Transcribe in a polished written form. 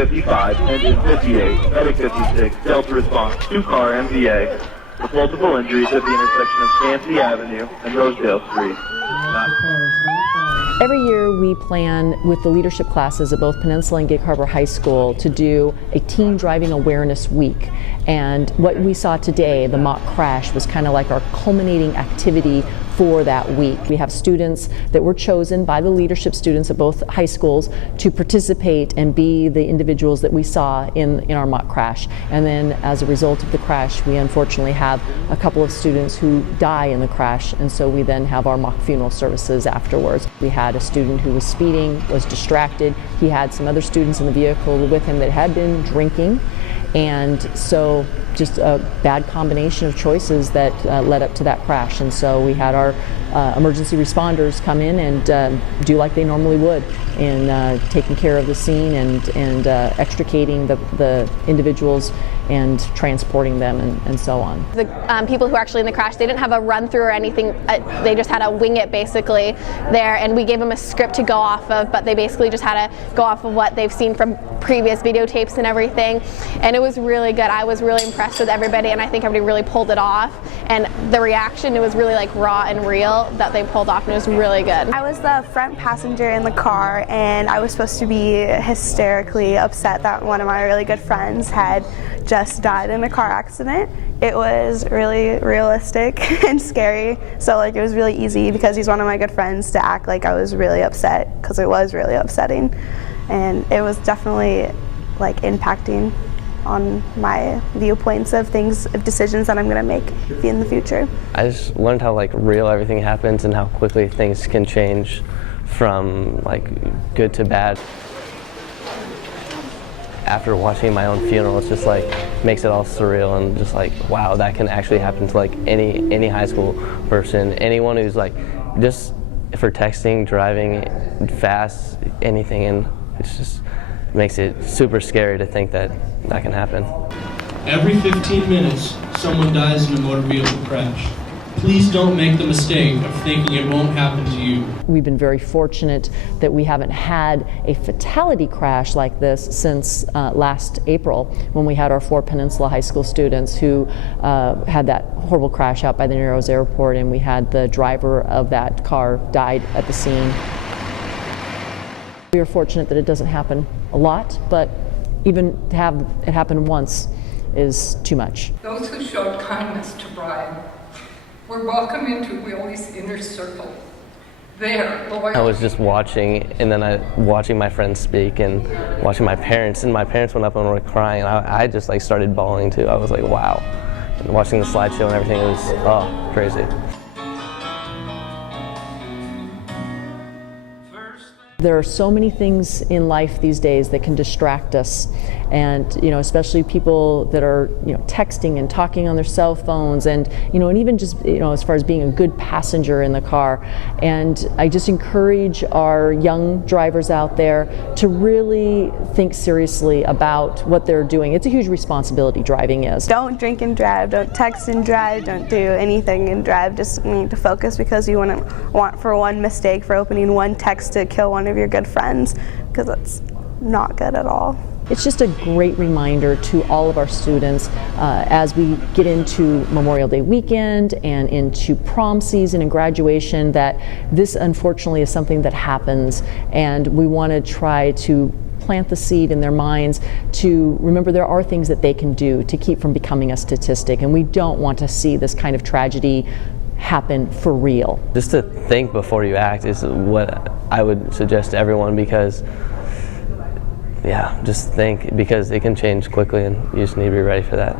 55, engine 58, medic 56, Delta response, 2-car MVA, with multiple injuries at the intersection of Santee Avenue and Rosedale Street. Every year we plan with the leadership classes at both Peninsula and Gig Harbor High School to do a Teen Driving Awareness Week. And what we saw today, the mock crash, was kind of like our culminating activity for that week. We have students that were chosen by the leadership students at both high schools to participate and be the individuals that we saw in our mock crash. And then as a result of the crash, we unfortunately have a couple of students who die in the crash, and so we then have our mock funeral services afterwards. We had a student who was speeding, was distracted. He had some other students in the vehicle with him that had been drinking. And so just a bad combination of choices that led up to that crash. And so we had our emergency responders come in and do like they normally would in taking care of the scene and extricating the individuals and transporting them and so on. The people who were actually in the crash, they didn't have a run through or anything, they just had to wing it basically there, and we gave them a script to go off of, but they basically just had to go off of what they've seen from previous videotapes and everything, and it was really good. I was really impressed with everybody, and I think everybody really pulled it off, and the reaction, it was really like raw and real that they pulled off, and it was really good. I was the front passenger in the car, and I was supposed to be hysterically upset that one of my really good friends had just died in a car accident. It was really realistic and scary, so like it was really easy because he's one of my good friends to act like I was really upset, because it was really upsetting, and it was definitely like impacting on my viewpoints of things, of decisions that I'm going to make in the future. I just learned how like real everything happens and how quickly things can change from like good to bad. After watching my own funeral, it's just like makes it all surreal and just like, wow, that can actually happen to like any high school person, anyone who's like just for texting, driving fast, anything, and it's just makes it super scary to think that that can happen. Every 15 minutes, someone dies in a motor vehicle crash. Please don't make the mistake of thinking it won't happen to you. We've been very fortunate that we haven't had a fatality crash like this since last April, when we had our 4 Peninsula High School students who had that horrible crash out by the Narrows Airport, and we had the driver of that car died at the scene. We are fortunate that it doesn't happen a lot, but even to have it happen once is too much. Those who showed kindness to Brian were welcome into Willie's inner circle. There, I was just watching, and then watching my friends speak and watching my parents, and my parents went up and were crying. I just like started bawling too. I was like, wow. And watching the slideshow and everything, it was crazy. There are so many things in life these days that can distract us, and especially people that are texting and talking on their cell phones, and and even just as far as being a good passenger in the car. And I just encourage our young drivers out there to really think seriously about what they're doing. It's a huge responsibility, driving is. Don't drink and drive, don't text and drive, don't do anything and drive. Just need to focus, because you wouldn't want for one mistake, for opening one text, to kill one of your good friends, because that's not good at all. It's just a great reminder to all of our students as we get into Memorial Day weekend and into prom season and graduation, that this unfortunately is something that happens, and we want to try to plant the seed in their minds to remember there are things that they can do to keep from becoming a statistic, and we don't want to see this kind of tragedy happen for real. Just to think before you act is what I would suggest to everyone, because just think, because it can change quickly and you just need to be ready for that.